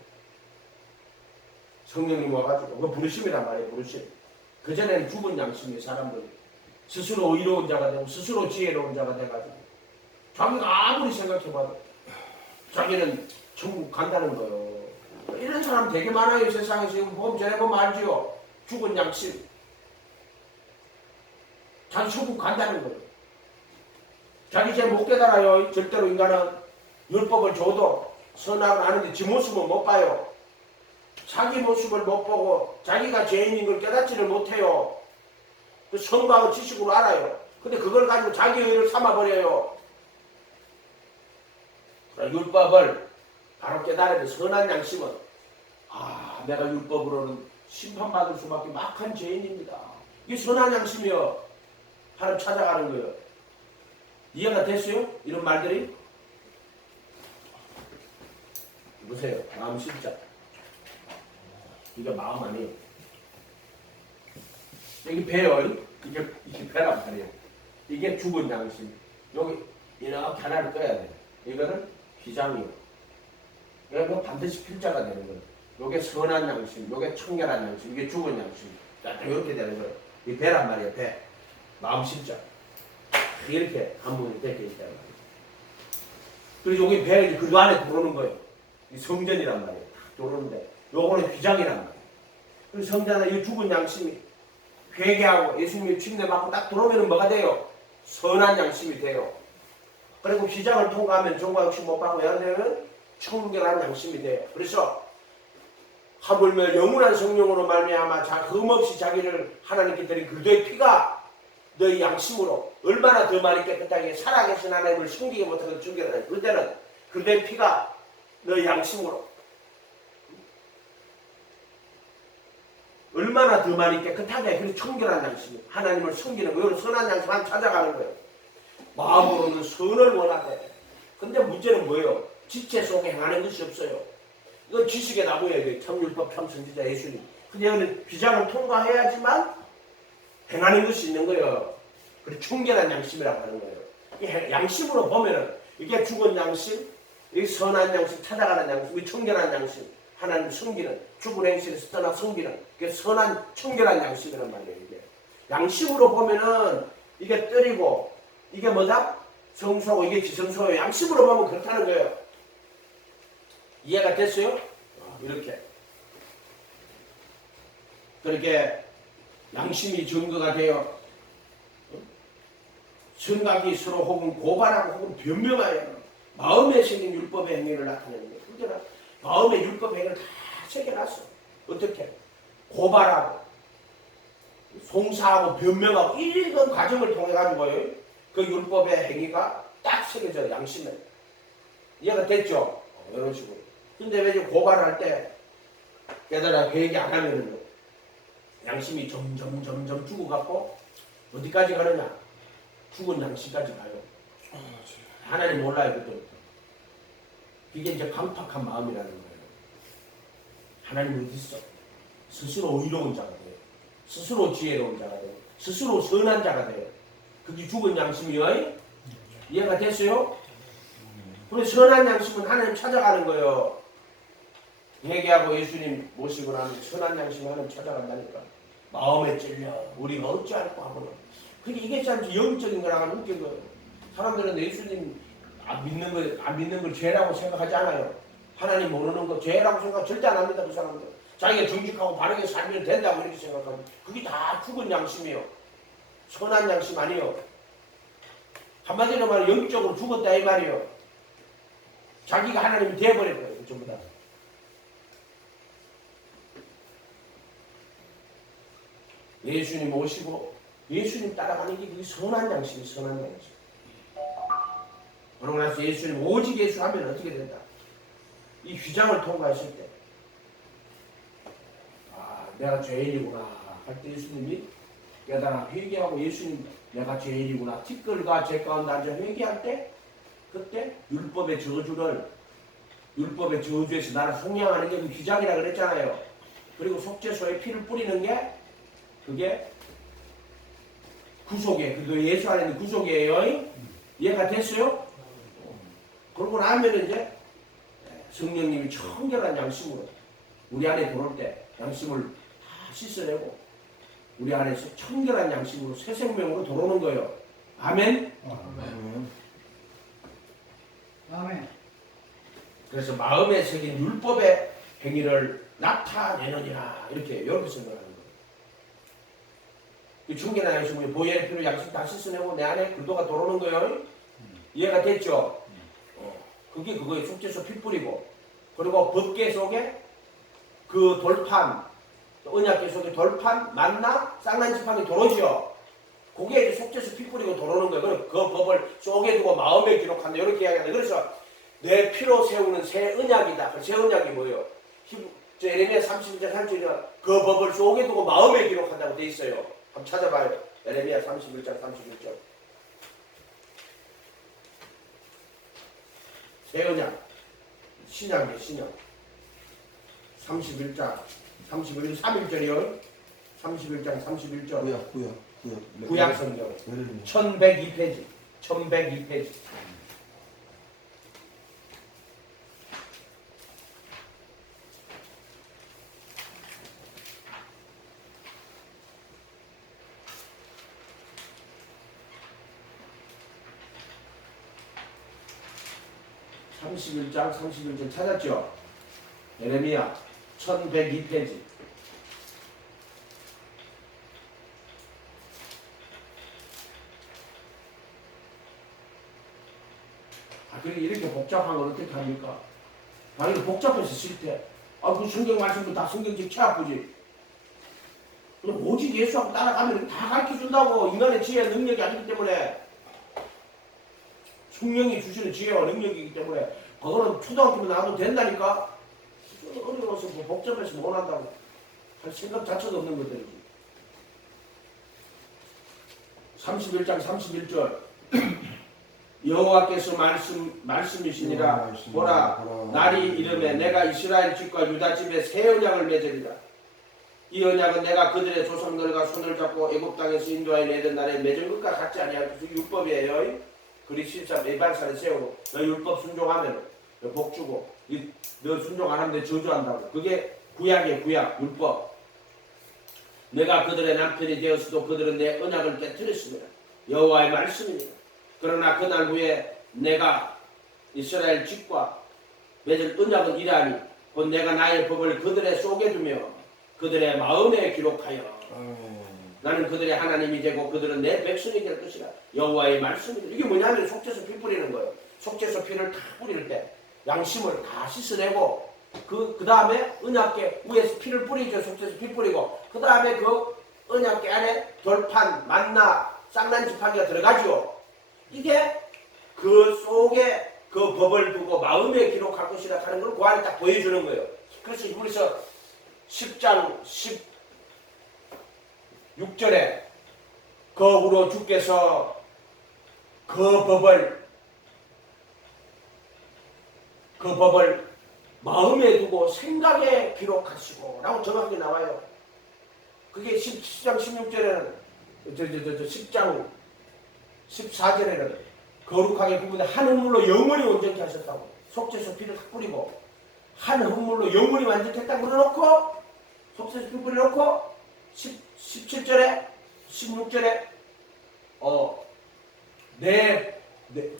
성령님 와가지고 그거 부르심이란 말이에요. 부르심. 그전에는 죽은 양심이 사람들이 스스로 의로운 자가 되고 스스로 지혜로운 자가 돼가지고 자기가 아무리 생각해봐도 자기는 천국 간다는 거예요. 이런 사람 되게 많아요. 세상에 지금 보면 전에 보면 알지요. 죽은 양심. 자기 천국 간다는 거예요. 자기 제 못 깨달아요. 절대로 인간은 율법을 줘도 선악을 하는데 지 모습은 못 봐요. 자기 모습을 못 보고 자기가 죄인인 걸 깨닫지를 못해요. 그 성과의 지식으로 알아요. 근데 그걸 가지고 자기 의를 삼아버려요. 율법을 바로 깨달아야 돼. 선한 양심은 내가 율법으로는 심판받을 수밖에 막한 죄인입니다. 이게 선한 양심이요. 하나님 찾아가는 거예요. 이해가 됐어요? 이런 말들이? 보세요. 마음 십자. 이게 마음 아니에요. 여기 배요. 이게 배란 말이에요. 이게 죽은 양심. 여기 이렇게 하나를 떠야 돼요. 이거는 휘장이요. 이거 반드시 필자가 되는 거예요. 이게 선한 양심, 이게 청결한 양심, 이게 죽은 양심. 이렇게 되는 거예요. 이 배란 말이에요. 배. 마음 십자. 이렇게 한문이 되게 있단 말이에요. 그리고 여기 배, 그 안에 들어오는 거예요. 이 성전이란 말이에요. 딱 들어오는데, 요거는 휘장이란 말이에요. 그리고 성전에 이 죽은 양심이 회개하고 예수님이 침례 받고 딱 들어오면 뭐가 돼요? 선한 양심이 돼요. 그리고 휘장을 통과하면 종과 욕심 못 받고 여러분은 청결한 양심이 돼요. 그래서 하물며 영원한 성령으로 말미암아 흠없이 자기를 하나님께 드린 그리스도의 피가 너희 양심으로 얼마나 더 많이 깨끗하게 살아계신 하나님을 숨기게 못하고 죽여라. 그때는 그리스도의 피가 너희 양심으로 얼마나 더 많이 깨끗하게 그리고 청결한 양심 하나님을 숨기는 거예요. 선한 양심 한 찾아가는 거예요. 마음으로는 선을 원하되 근데 문제는 뭐예요? 지체 속에 행하는 것이 없어요. 이건 지식의 나무예요. 참율법 참선지자 예수님. 근데 여기는 비장을 통과해야지만 행하는 것이 있는 거예요. 그리고 청결한 양심이라고 하는 거예요. 이 양심으로 보면은 이게 죽은 양심, 이 선한 양심, 찾아가는 양심, 이 청결한 양심, 하나님 숨기는 죽은 행실에서 떠나 숨기는 그게 선한 청결한 양심이란 말이에요. 이게 양심으로 보면은 이게 떨이고 이게 뭐다? 성소고 이게 지성소예요. 양심으로 보면 그렇다는 거예요. 이해가 됐어요? 이렇게 그렇게 양심이 증거가 되어 생각이 서로 혹은 고발하고 혹은 변명하여 마음에 생긴 율법의 행위를 나타내는 거예요. 그러니까 마음의 율법 행위를 다 새겨놨어. 어떻게? 고발하고 송사하고 변명하고 이런 과정을 통해 가지고요. 그 율법의 행위가 딱 새겨져요. 양심에. 이해가 됐죠? 이런 식으로. 근데 왜 고발할 때 깨달아 회개 안 하면은 양심이 점점 죽어갖고 어디까지 가느냐? 죽은 양심까지 가요. 하나님 몰라요 그때부터. 이게 이제 강팍한 마음이라는 거예요. 하나님 어디 있어? 스스로 의로운 자가 돼요. 스스로 지혜로운 자가 돼요. 스스로 선한 자가 돼요. 그게 죽은 양심이요. 이해가 됐어요? 그래서 선한 양심은 하나님 찾아가는 거예요. 회개하고 예수님 모시고 나면 선한 양심 하나님 찾아간다니까. 마음에 찔려 우리가 어찌할까 하고는. 그게 이게 참 영적인 거랑은 웃긴 거예요. 사람들은 예수님 안 믿는 걸 죄라고 생각하지 않아요. 하나님 모르는 거 죄라고 생각 절대 안 합니다. 그 사람들. 자기가 정직하고 바르게 살면 된다고 이렇게 생각하면 그게 다 죽은 양심이요. 선한 양심 아니요. 한마디로 말하면 영적으로 죽었다 이 말이요. 자기가 하나님이 되어버린 거예요. 전부 다. 예수님 오시고 예수님 따라가는 게 그게 선한 양심이 선한 양심. 그러고 나서 예수님 오직 예수 하면 어떻게 된다? 이 휘장을 통과했을 때 내가 죄인이구나 할 때 예수님이 깨달아 회개하고 예수님 내가 죄인이구나 티끌과 제 가운데 앉아 회개할 때 그때 율법의 저주에서 나를 속량하는 게 그 휘장이라 그랬잖아요. 그리고 속죄소에 피를 뿌리는 게 그게 구속이에요. 그리고 예수 안에 있는 구속이에요. 이해가 됐어요? 그러고 나면 이제 성령님이 청결한 양심으로 우리 안에 들어올 때 양심을 다 씻어내고 우리 안에서 청결한 양심으로 새 생명으로 들어오는 거예요. 아멘? 아멘. 아멘. 그래서 마음에 새긴 율법의 행위를 나타내느니라 이렇게 생각하는 거예요. 이 청결한 양심으로 보혈의 피로 양심 다 씻어내고 내 안에 글도가 들어오는 거예요. 이해가 됐죠? 그게 그거에 속죄소 피 뿌리고 그리고 법계 속에 그 돌판 언약계 속에 돌판 만나 쌍난 지팡이 도로죠. 그게 이제 속죄소 피 뿌리고 도로는 거예요. 그 법을 속에 두고 마음에 기록한다 이렇게 이야기한다. 그래서 내 피로 세우는 새 언약이다. 그 새 언약이 뭐예요? 에레미야 31장 3절에 그 법을 속에 두고 마음에 기록한다고 돼 있어요. 한번 찾아봐요. 에레미야 31장 31절. 새 언약 신약이에요. 신약 31장 3일절이요. 31장 31절 구약 성경 1102페이지 1102페이지 31장 31절 찾았죠? 에레미야 1102페이지 그게 이렇게 복잡한 걸 어떻게 합니까? 만약에 복잡해서 싫대. 그 성경 말씀도 다 성경책 채 아프지. 오직 예수하고 따라가면 다 가르쳐준다고. 인간의 지혜 능력이 아니기 때문에 성령이 주시는 지혜와 능력이기 때문에 그거는 초등학교면 나와도 된다니까. 어려워서 뭐 복잡해서 못한다고 할 생각 자체도 없는 것들이지. 31장 31절 여호와께서 말씀이시니라. 보라 날이 이름에 내가 이스라엘 집과 유다 집에 새 언약을 맺으리라. 이 언약은 내가 그들의 조상들과 손을 잡고 애굽 땅에서 인도하여 내던 날에 맺은 것과 같지 아니하고 율법이에요. 그리 13 예반사를 세우고 너 율법 순종하면 너 복 주고 너 순종 안 하면 내 저주한다고. 그게 구약이에요. 구약 율법. 내가 그들의 남편이 되었어도 그들은 내 언약을 깨뜨렸습니다. 여호와의 말씀이니라. 그러나 그날 후에 내가 이스라엘 집과 맺을 언약은 이러하니 곧 내가 나의 법을 그들의 속에 두며 그들의 마음에 기록하여 나는 그들의 하나님이 되고 그들은 내 백성이 될 것이라. 여호와의 말씀이다. 이게 뭐냐면 속죄소 피 뿌리는 거예요. 속죄소 피를 다 뿌릴 때 양심을 다 씻어내고 그 다음에 언약궤 위에서 피를 뿌리죠. 속죄소 피 뿌리고 그 다음에 그 언약궤 안에 돌판, 만나, 쌍난 지팡이가 들어가죠. 이게 그 속에 그 법을 두고 마음에 기록할 것이라 하는 걸 그 안에 딱 보여주는 거예요. 그래서 이분에서 10장 16절에 거꾸로 주께서 그 법을 마음에 두고 생각에 기록하시고 라고 정확하게 나와요. 그게 10장 16절에는 10장 14절에는 거룩하게 구분해 한 흙물로 영원히 온전케 하셨다고. 속죄소 피를 탁 뿌리고 한 흙물로 영원히 완전했다고 그려놓고 속죄소 피 뿌려놓고 17절에 16절에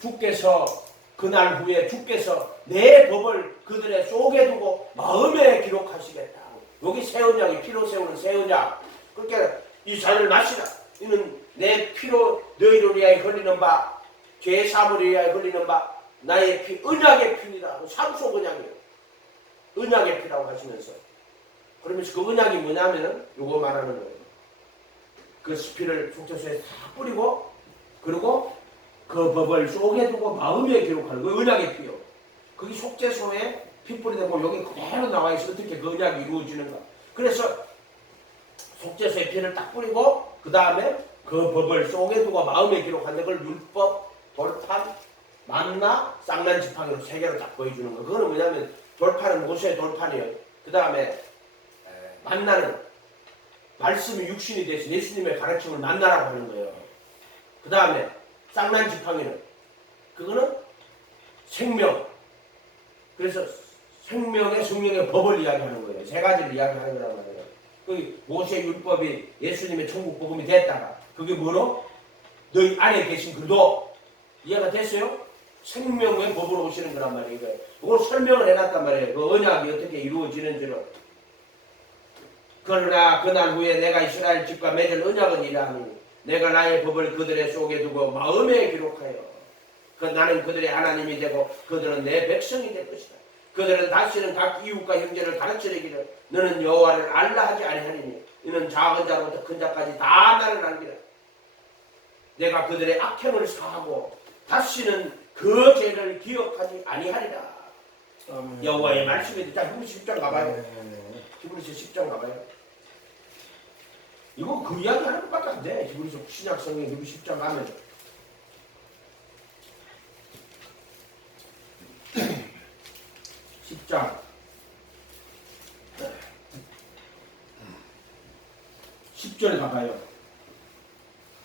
주께서 그날 후에 주께서 내 법을 그들의 속에 두고 마음에 기록하시겠다. 여기 새 언약이 피로 세우는 새 언약. 그러니까 이 잔을 마시라. 이는 내 피로 너희를 위하여 흘리는 바 죄 사함을 위하여 흘리는 바 나의 피 언약의 피니라. 상속 언약이에요. 언약의 피라고 하시면서 그러면서 그 언약이 뭐냐면은 요거 말하는 거예요. 그 피를 속죄소에 다 뿌리고 그리고 그 법을 속에 두고 마음에 기록하는 그 언약의 피요. 그게 속죄소에 피 뿌리다 보면 여기 그대로 나와 있어. 어떻게 그 언약이 이루어지는가. 그래서 속죄소에 피를 딱 뿌리고 그 다음에 그 법을 속에 두고 마음에 기록하는 걸 율법, 돌판, 만나, 쌍난 지팡이로 세 개로 딱 보여주는 거. 그거는 뭐냐면 돌판은 모세의 돌판이에요. 그 다음에 만나는 말씀이 육신이 돼서 예수님의 가르침을 만나라고 하는 거예요. 그 다음에 쌍난 지팡이는 그거는 생명. 그래서 생명의 성령의 법을 이야기하는 거예요. 세 가지를 이야기하는 거란 말이에요. 그 모세 율법이 예수님의 천국 복음이 됐다가 그게 뭐로? 너희 안에 계신 그도 이해가 됐어요? 생명의 법으로 오시는 거란 말이에요. 그걸 설명을 해놨단 말이에요. 그 언약이 어떻게 이루어지는지를. 그러나 그날 후에 내가 이스라엘 집과 맺을 언약은 이러하니 내가 나의 법을 그들의 속에 두고 마음에 기록하여 나는 그들의 하나님이 되고 그들은 내 백성이 될 것이다. 그들은 다시는 각 이웃과 형제를 가르치려기를 너는 여호와를 알라 하지 아니하리니 이는 작은 자로부터 큰 자까지 다 나를 알기라. 내가 그들의 악행을 사하고 다시는 그 죄를 기억하지 아니하리라. 아멘. 여호와의 말씀이 자 히브리서 10장 가봐요. 아멘. 히브리서 10장 가봐요. 이거 그 이야기 하는 것밖에 안 돼. 히브리서 신약 성경 히브리서 10장 가면 10장 10절 가봐요.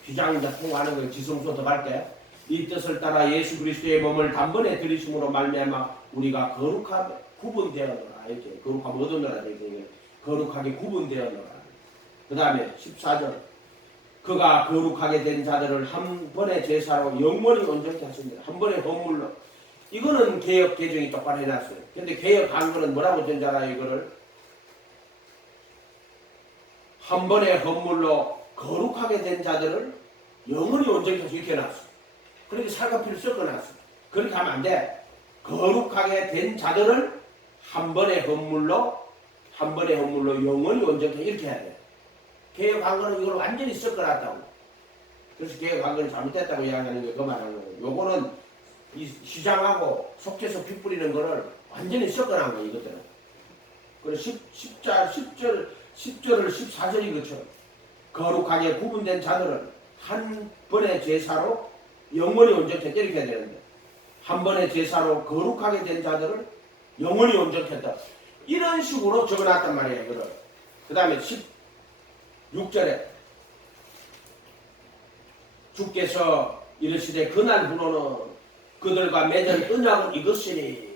휘장이 통하는 거 지성소 더할 때 이 뜻을 따라 예수 그리스도의 몸을 단번에 들이심으로 말미암아 우리가 거룩하게 구분되었노라. 이렇게 거룩하게 얻었노라. 이렇게 거룩하게 구분되었노라. 그 다음에 14절 그가 거룩하게 된 자들을 한 번의 제사로 영원히 온전케 하십니다. 한 번의 헌물로. 이거는 개역 개정이 똑바로 해놨어요. 근데 개역 한글은 뭐라고 된 줄 알아요? 이거를 한 번의 헌물로 거룩하게 된 자들을 영원히 온전케 하시고 이렇게 해놨어. 그렇게 살갑이를 섞어놨어. 그렇게 하면 안 돼. 거룩하게 된 자들을 한 번의 헌물로 영원히 온전케 이렇게 해야 돼. 개역 한글은 이걸 완전히 섞어놨다고. 그래서 개역 한글이 잘못됐다고 이야기하는 게 그 말하는 거예요. 요거는 이 시장하고 속해서 피 뿌리는 거를 완전히 섞어놓은 거예요, 이것들은. 그래서 10절을 14절인 것처럼 거룩하게 구분된 자들은 한 번의 제사로 영원히 온전케 이렇게 해야 되는데 한 번의 제사로 거룩하게 된 자들을 영원히 온전케 했다. 이런 식으로 적어놨단 말이에요, 이거를. 그 다음에 16절에 주께서 이르시되 그날 후로는 그들과 맺은 언약은 이것이니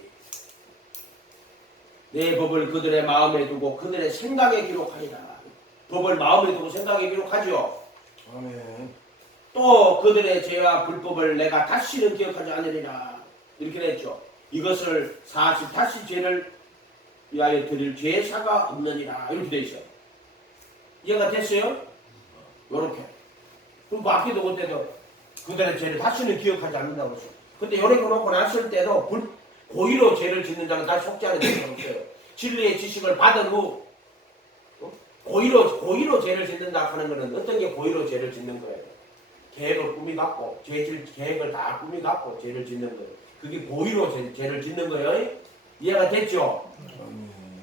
내 법을 그들의 마음에 두고 그들의 생각에 기록하리라. 법을 마음에 두고 생각에 기록하지요. 아멘. 또 그들의 죄와 불법을 내가 다시는 기억하지 않으리라. 이렇게 했죠. 이것을 다시 죄를 위하여 드릴 죄사가 없느니라. 이렇게 돼 있어요. 이해가 됐어요? 요렇게. 그럼 바뀌도 그때도 그들의 죄를 다시는 기억하지 않는다고 했어요. 근데 요렇게 놓고 났을 때도 고의로 죄를 짓는 자는 다시 속지 않은 죄가 없어요. 진리의 지식을 받은 후 고의로 죄를 짓는다 하는 것은 어떤 게 고의로 죄를 짓는 거예요? 계획을 꾸미 갖고 계획을 다 꾸미 갖고 죄를 짓는 거예요. 그게 고의로 죄를 짓는 거예요. 이해가 됐죠?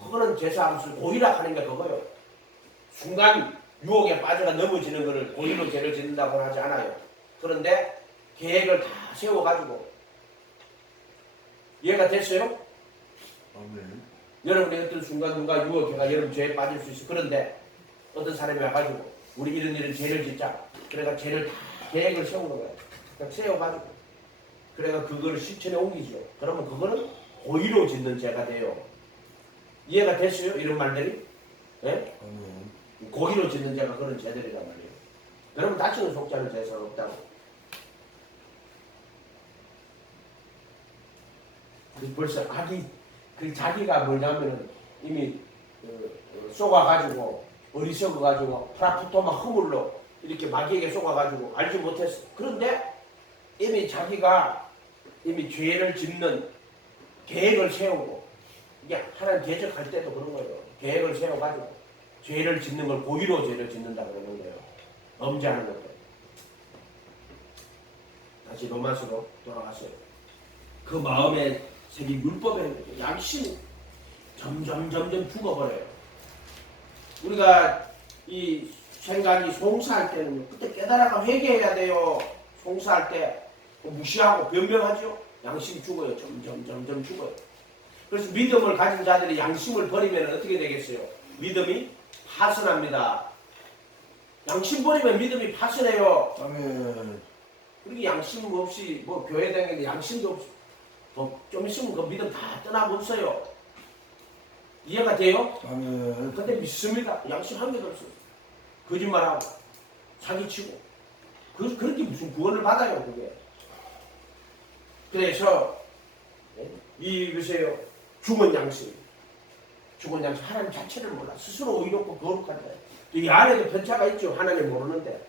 그거는 죄사함수 고의라 하는 게 그거예요. 순간 유혹에 빠져가 넘어지는 것을 고의로 죄를 짓는다고 하지 않아요. 그런데 계획을 다 세워가지고 이해가 됐어요? 아멘. 여러분이 어떤 순간 누가 유혹해가 여러분 죄에 빠질 수 있어. 그런데 어떤 사람이 와가지고 우리 이런 죄를 짓자. 그래가 죄를 다 계획을 세우는 거예요. 그러니까 세워가지고 그래가 그거를 실천에 옮기죠. 그러면 그거는 고의로 짓는 죄가 돼요. 이해가 됐어요? 이런 말들이? 예? 아멘. 고의로 짓는 죄가 그런 죄들이란 말이에요. 여러분 다치는 속지 않은 죄가 없다고. 벌써 자기가 뭐냐면은 이미 쏘아가지고 어리석어가지고 프라푸토마 허물로 이렇게 마귀에게 쏘아가지고 알지 못했어. 그런데 이미 자기가 죄를 짓는 계획을 세우고 이게 하나님 대적할 때도 그런 거예요. 계획을 세워가지고 죄를 짓는 걸 고의로 죄를 짓는다 그러는 거예요. 엄지하는 것도. 다시 로마서로 돌아가세요. 그 마음에 새긴 율법의 양심이 점점 죽어버려요. 우리가 이 생각이 송사할 때는 그때 깨달아가 회개해야 돼요. 송사할 때 무시하고 변명하죠. 양심이 죽어요. 점점 죽어요. 그래서 믿음을 가진 자들이 양심을 버리면 어떻게 되겠어요? 믿음이 파선합니다. 양심 버리면 믿음이 파선해요. 아멘. 그리고 양심 없이 뭐 교회 다니는데 양심도 없이 좀 있으면 그 믿음 다 떠나버렸어요. 이해가 돼요? 아멘. 근데 믿습니다. 양심 한 개도 없어요. 거짓말하고 사기치고 그렇게 무슨 구원을 받아요 그게. 그래서 이보세요. 죽은 양심 하나님 자체를 몰라. 스스로 의롭고 거룩한데 이 안에도 편차가 있죠. 하나님 모르는데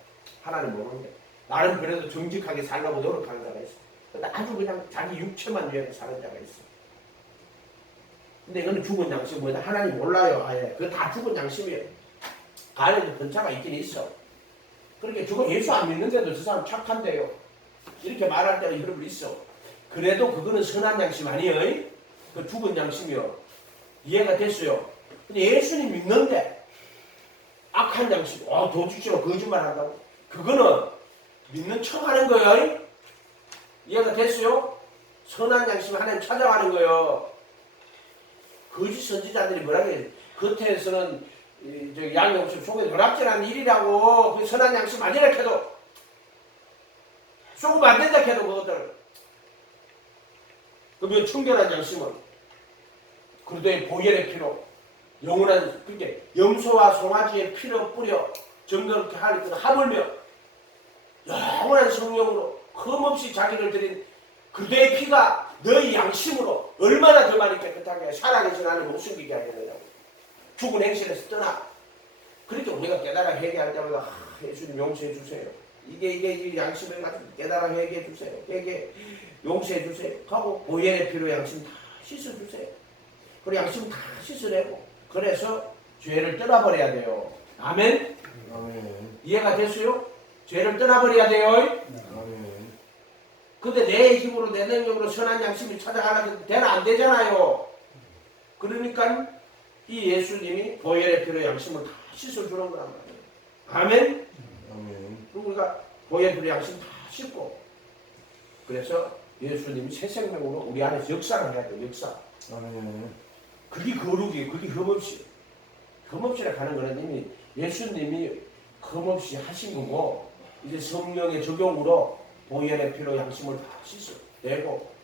나름 그래도 정직하게 살려고 노력하는 자가 있어. 근데 아주 그냥 자기 육체만 위해 사는 자가 있어. 근데 이거는 죽은 양심 뭐냐? 하나님 몰라요. 아예 그거 다 죽은 양심이에요. 그 안에도 편차가 있긴 있어. 그렇게 죽은 예수 안 믿는데도 저 사람 착한데요. 이렇게 말할 때가 여러분 있어. 그래도 그거는 선한 양심 아니에요. 그 죽은 양심이요. 이해가 됐어요. 근데 예수님 믿는데 악한 양심, 도둑질로 거짓말 한다고? 그거는 믿는 척 하는 거예요. 이해가 됐어요? 선한 양심 하나님 찾아가는 거예요. 거짓 선지자들이 뭐라고 해요? 겉에서는 양이 없이 속에 노략질하는 일이라고. 그 선한 양심 아니라 해도 속으면 안 된다 해도 그것들. 그러면 청결한 양심은 그리스도의 보혈의 피로 영원한 그렇게 염소와 송아지의 피로 뿌려 정결케 하는 하물며 영원한 성령으로 흠없이 자기를 드린 그리스도의 피가 너희 양심으로 얼마나 더 많이 깨끗하게 사랑해서 나는 못 숨기게 하느냐고. 죽은 행실에서 떠나. 그렇게 우리가 깨달아 회개할 때마다 예수님 용서해 주세요. 이게 양심을 가지고 깨달아 회개해 주세요. 회개 용서해 주세요. 하고 보혈의 피로 양심 다 씻어 주세요. 그리고 양심 다 씻어내고 그래서 죄를 떠나버려야 돼요. 아멘. 아멘. 이해가 됐어요? 죄를 떠나버려야 돼요. 아멘. 근데 내 힘으로 내 능력으로 선한 양심이 찾아가려고 되면 안 되잖아요. 그러니까 이 예수님이 보혈의 피로 양심을 다 씻어주는 거란 말이에요. 아멘. 아멘. 그럼 우리가 보혈의 피로 양심 다 씻고 그래서 예수님이 새 생명으로 우리 안에서 역사를 해야 돼요. 역사. 아멘. 그게 거룩이에요. 그게 흠없이. 흠없이라 하는 거는 이미 예수님이 흠없이 하신 거고 이제 성령의 적용으로 보혈의 피로 양심을 다 씻어내고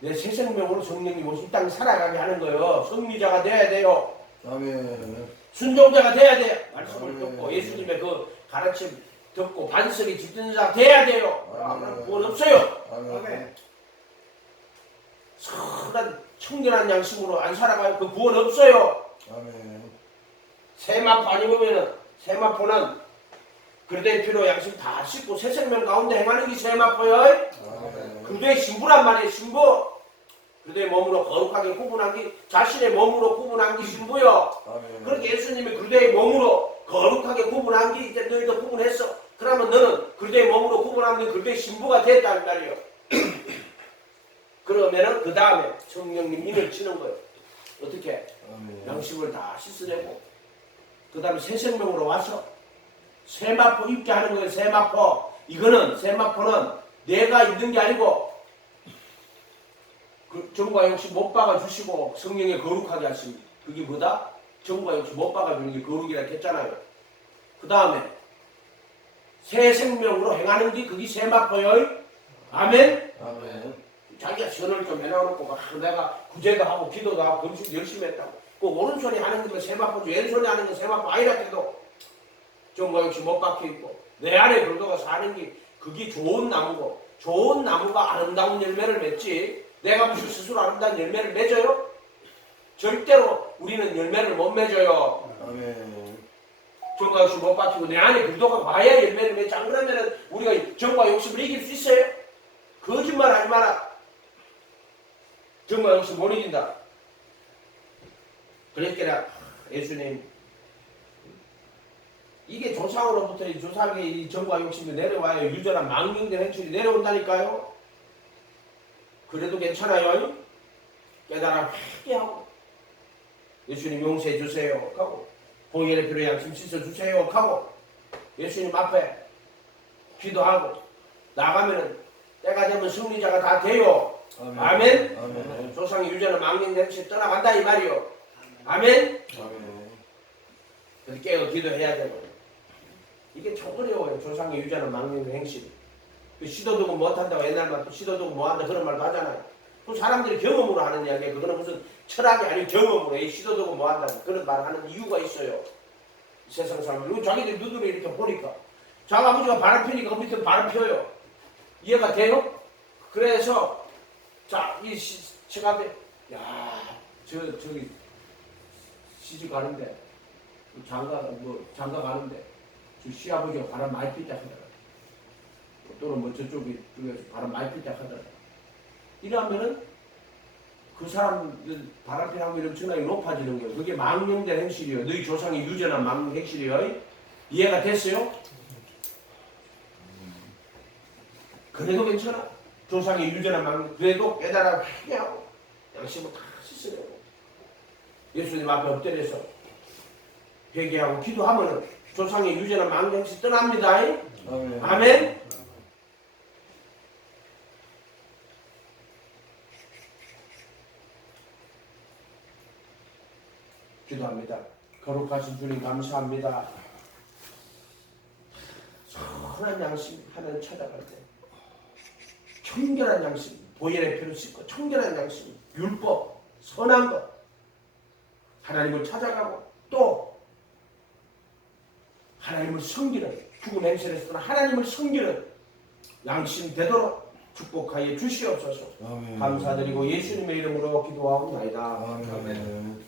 내 새 생명으로 성령님 오시 이 땅 살아가게 하는 거예요. 성리자가 돼야 돼요. 아멘. 순종자가 돼야 돼요. 말씀을 아멘. 듣고 예수님의 그 가르침 듣고 반석이 짚는 자 돼야 돼요. 아멘. 구원 없어요. 아멘. 선한 청결한 양심으로 안 살아가요. 그 구원 없어요. 아멘. 세마포 아니면은 세마포는 그리스도의 피로 양심 다 씻고 새 생명 가운데 행하는 게 세마포요. 아멘. 그리스도의 신부란 말이에요. 신부. 그리스도의 몸으로 거룩하게 구분한 게 자신의 몸으로 구분한 게 신부요. 아멘. 그렇게 예수님이 그리스도의 몸으로 거룩하게 구분한 게 이제 너희도 구분했어. 그러면 너는 그리스도의 몸으로 구분한 게 그리스도의 신부가 됐다는 말이에요. 그러면은 그 다음에 성령님 인을 치는 거예요. 어떻게? 아멘. 양심을 다 씻어내고 그 다음에 새 생명으로 와서 세마포 입게 하는 거예요. 세마포. 이거는 세마포는 내가 있는 게 아니고 그 정과 역시 못 박아주시고 성령에 거룩하게 하십니다. 그게 뭐다? 정과 역시 못 박아주는 게 거룩이라 했잖아요. 그 다음에 새 생명으로 행하는 게 그게 세마포요. 아멘. 아멘. 자기가 선을 좀 해놔놓고 내가 구제도 하고 기도도 하고 금식도 열심히 했다고 그 오른손이 하는 건 세마포죠. 왼손이 하는 건 세마포 아니라 해도 정과 역시 못 박혀있고 내 안에 그리스도가 사는 게 그게 좋은 나무고 좋은 나무가 아름다운 열매를 맺지 내가 무슨 스스로 아름다운 열매를 맺어요? 절대로 우리는 열매를 못 맺어요. 아멘. 정과 욕심 못 박히고 내 안에 그리스도가 와야 열매를 맺지. 안 그러면은 우리가 정과 욕심을 이길 수 있어요? 거짓말 하지 마라. 정과 욕심 못 이긴다. 그랬더라 예수님 이게 조상으로부터 이 조상의 이 정과 욕심이 내려와요. 유전한 망령된 행실이 내려온다니까요. 그래도 괜찮아요. 깨달아 회개하고 예수님 용서해 주세요 하고 보혈의 피로 양심 씻어 주세요 하고 예수님 앞에 기도하고 나가면은 때가 되면 승리자가 다 돼요. 아멘. 아멘. 조상의 유전한 망령된 행실이 떠나간다 이 말이요. 아멘. 아멘. 그래서 깨어 기도해야 되고 이게 참 어려워요. 조상의 유전한 망령된 행실. 시도두고 못한다고 옛날 말도 시도두고 뭐한다 그런 말도 하잖아요. 또 사람들이 경험으로 하는 이야기예요. 그거는 무슨 철학이 아니고 경험으로 이 시도두고 뭐한다 그런 말을 하는 이유가 있어요. 세상 사람들 자기들 눈으로 이렇게 보니까 자기 아버지가 바람 피니까 그 밑에 바람 펴요. 이해가 돼요? 그래서 자이 시간에 저기 시집 가는데 장가 가는데 저 시아버지가 바람 많이 피자 하더라. 또는 뭐 저쪽에서 바람 많이 피자 하더라. 이러면은 그 사람들 바람 피는 확률이 엄청나게 높아지는 거예요. 그게 망령된 행실이에요. 너희 조상의 유전한 망령 행실이에요. 이해가 됐어요? 그래도 괜찮아. 조상의 유전한 망령 그래도 깨달아 회개하고 양심을 다 씻으려고 예수님 앞에 엎드려서 회개하고 기도하면은 조상의 유전한 망령 행실 떠납니다. 아멘. 아멘. 기도합니다. 거룩하신 주님 감사합니다. 선한 양심 하나님 찾아갈 때 청결한 양심 보혈의 피로 씻고 청결한 양심 율법 선한 것 하나님을 찾아가고 또 하나님을 섬기는 죽은 행실에서 떠나 하나님을 섬기는 양심 되도록 축복하여 주시옵소서. 아멘. 감사드리고 예수님의 이름으로 기도하옵나이다. 아멘.